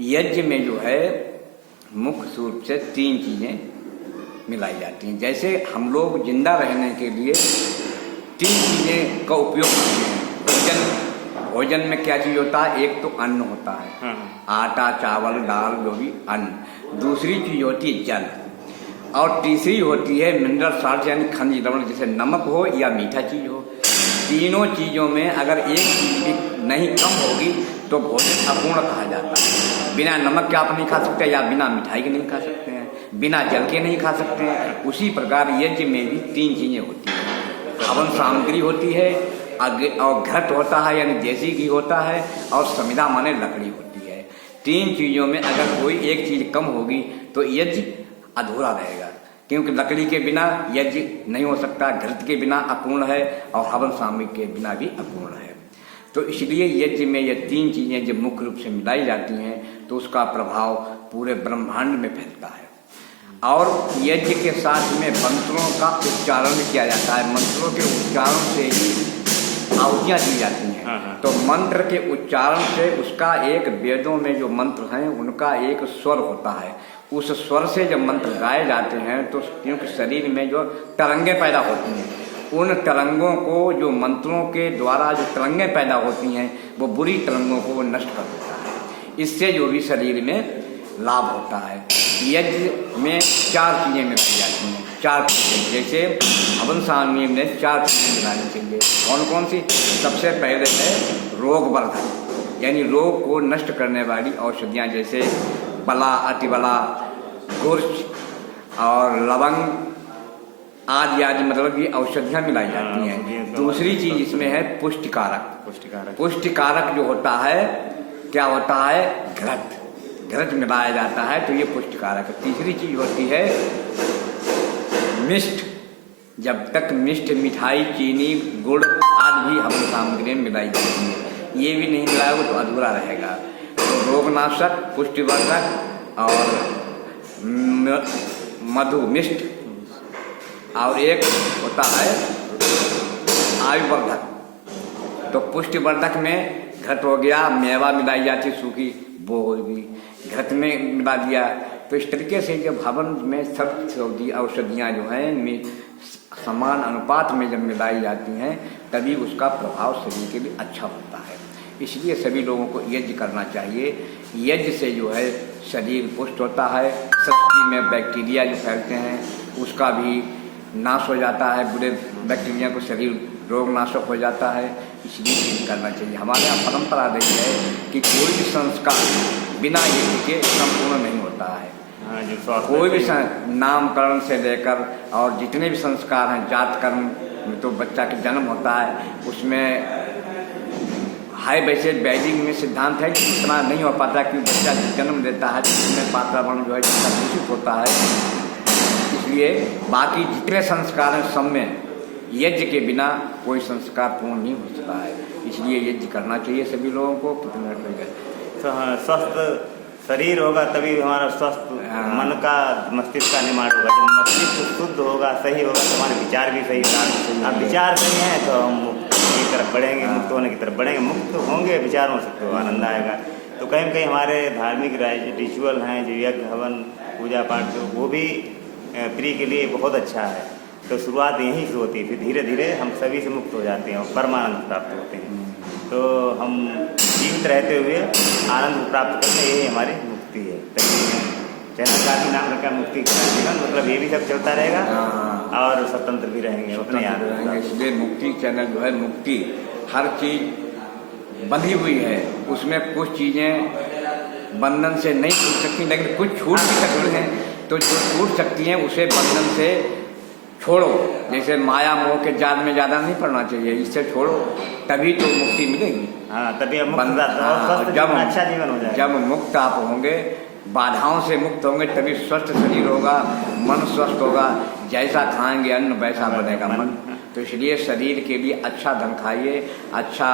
यज्ञ में जो है मुख्य रूप से 3 चीज़ें मिलाई जाती हैं। जैसे हम लोग जिंदा रहने के लिए 3 चीज़ें का उपयोग करते हैं। भोजन में क्या चीज़ होता है? एक तो अन्न होता है, आटा चावल दाल जो भी अन्न। दूसरी चीज़ होती है जल, और तीसरी होती है मिनरल साल्ट यानी खनिज लवण, जैसे नमक हो या मीठा चीज़ हो। तीनों चीज़ों में अगर एक चीज़ भी नहीं कम होगी तो भोजन अपूर्ण कहा जाता है। बिना नमक के आप नहीं खा सकते, या बिना मिठाई के नहीं खा सकते हैं, बिना जल के नहीं खा सकते हैं। उसी प्रकार यज्ञ में भी 3 चीज़ें होती हैं। हवन सामग्री होती है, और घट होता है यानी देसी घी होता है, और समिधा माने लकड़ी होती है। 3 चीज़ों में अगर कोई एक चीज़ कम होगी तो यज्ञ अधूरा रहेगा, क्योंकि लकड़ी के बिना यज्ञ नहीं हो सकता, घृत के बिना अपूर्ण है, और हवन सामग्री के बिना भी अपूर्ण है। तो इसलिए यज्ञ में ये 3 चीज़ें जब मुख्य रूप से मिलाई जाती हैं तो उसका प्रभाव पूरे ब्रह्मांड में फैलता है। और यज्ञ के साथ में मंत्रों का उच्चारण भी किया जाता है। मंत्रों के उच्चारण से ही आहुतियाँ दी जाती हैं। तो मंत्र के उच्चारण से उसका एक, वेदों में जो मंत्र हैं उनका एक स्वर होता है। उस स्वर से जब मंत्र गाए जाते हैं तो क्योंकि शरीर में जो तरंगें पैदा होती हैं, उन तरंगों को, जो मंत्रों के द्वारा जो तरंगें पैदा होती हैं, वो बुरी तरंगों को वो नष्ट कर देता है। इससे जो भी शरीर में लाभ होता है। यज्ञ में 4 चीज़ें मिलाई जाती हैं, 4 चीज़ें। जैसे हवन सामग्री में 4 चीज़ें मिलानी चाहिए। कौन कौन सी? सबसे पहले है रोगवर्धक, यानी रोग को नष्ट करने वाली औषधियाँ, जैसे बला, अतिबला, गुर्च और लवंग आदि मतलब ये औषधियाँ मिलाई जाती हैं। दूसरी चीज़ इसमें है पुष्टिकारक। पुष्टिकारक जो होता है, क्या होता है? घृत मिलाया जाता है, तो ये पुष्टिकारक है। तीसरी चीज होती है मिष्ट। जब तक मिष्ट, मिठाई, चीनी, गुड़ आदि भी हवन सामग्री में मिलाई जाती है, ये भी नहीं मिलाएगा तो अधूरा रहेगा। तो रोगनाशक, पुष्टिवर्धक और मधु मिष्ट, और एक होता है आयुवर्धक। तो पुष्टिवर्धक में घृत हो गया, मेवा मिलाई जाती सूखी, वो होगी, घृत में मिला दिया। तो इस तरीके से जब हवन में सब औषधियाँ जो हैं समान अनुपात में जब मिलाई जाती हैं तभी उसका प्रभाव शरीर के लिए अच्छा होता है। इसलिए सभी लोगों को यज्ञ करना चाहिए। यज्ञ से जो है शरीर पुष्ट होता है, शक्ति में बैक्टीरिया जो फैलते हैं उसका भी नाश हो जाता है, बुरे बैक्टीरिया को शरीर रोगनाशक हो जाता है। इसलिए यज्ञ करना चाहिए। हमारे यहाँ परंपरा रही है कि कोई भी संस्कार बिना यज्ञ के संपूर्ण नहीं होता है। कोई भी नामकरण से लेकर और जितने भी संस्कार हैं, जात कर्म में तो बच्चा के जन्म होता है, उसमें हाई वैसे वैदिक में सिद्धांत है कि इतना नहीं हो पाता कि बच्चा जन्म देता है तो उसमें वातावरण जो है जितना दूषित होता है। इसलिए बाकी जितने संस्कार हैं सब में यज्ञ के बिना कोई संस्कार पूर्ण नहीं हो सकता है। इसलिए यज्ञ करना चाहिए सभी लोगों को। स्वस्थ शरीर होगा तभी हमारा स्वस्थ मन का, मस्तिष्क का निर्माण होगा। जब मस्तिष्क शुद्ध होगा, सही होगा, तो हमारे विचार भी सही होगा। अब विचार सही हैं तो हम मुक्त की तरफ बढ़ेंगे, मुक्त होने की तरफ बढ़ेंगे। मुक्त होंगे विचारों से तो आनंद आएगा। तो कहीं न कहीं हमारे धार्मिक रिचुअल हैं जो यज्ञ हवन पूजा पाठ, तो वो भी प्रिय के लिए बहुत अच्छा है। तो शुरुआत यहीं से होती है, फिर धीरे धीरे हम सभी से मुक्त हो जाते हैं और परमानंद प्राप्त होते हैं। तो हम जीवित रहते हुए आनंद प्राप्त करते हैं, यही हमारी मुक्ति है। चैनल का भी नाम रखा मुक्ति का जीवन, मतलब ये भी सब चलता रहेगा और स्वतंत्र भी रहेंगे, अपने याद रहेंगे। इसलिए मुक्ति चैनल जो है, मुक्ति हर चीज बंधी हुई है, उसमें कुछ चीज़ें बंधन से नहीं छूट सकती, लेकिन कुछ छूट भी सकती हैं। तो जो छूट सकती हैं उसे बंधन से छोड़ो। जैसे माया मोह के जाल में ज़्यादा नहीं पड़ना चाहिए, इससे छोड़ो, तभी तो मुक्ति मिलेगी। तभी जब अच्छा जीवन हो जाएगा। जब मुक्त आप होंगे, बाधाओं से मुक्त होंगे, तभी स्वस्थ शरीर होगा, मन स्वस्थ होगा। जैसा खाएंगे अन्न वैसा बनेगा मन। तो इसलिए शरीर के लिए अच्छा धन खाइए, अच्छा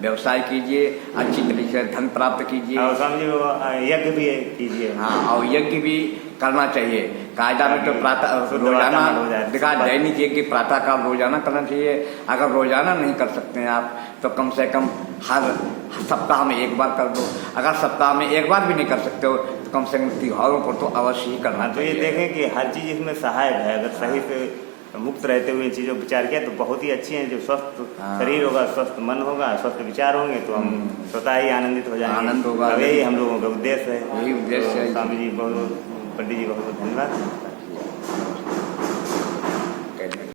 व्यवसाय कीजिए, अच्छी तरीके से धन प्राप्त कीजिए। और स्वामी जी वो यज्ञ भी कीजिए। हाँ, और यज्ञ भी करना चाहिए। कायदा में तो प्रातः रोजाना देखा, दैनिक यज्ञ प्रातः काल रोजाना करना चाहिए। अगर रोजाना नहीं कर सकते हैं आप तो कम से कम हर सप्ताह में एक बार कर दो। अगर सप्ताह में एक बार भी नहीं कर सकते हो तो कम से कम त्योहारों पर तो अवश्य ही करना तो ये चाहिए। देखें कि हर चीज़ इसमें सहायक है। अगर सही से मुक्त रहते हुए इन चीज़ों पर विचार किया तो बहुत ही अच्छी हैं। जो स्वस्थ शरीर होगा, स्वस्थ मन होगा, स्वस्थ विचार होंगे तो हम स्वतः ही आनंदित हो जाएंगे। आनंद होगा। यही हम लोगों का उद्देश्य है। यही उद्देश्य है। स्वामी जी बहुत, पंडित जी बहुत धन्यवाद।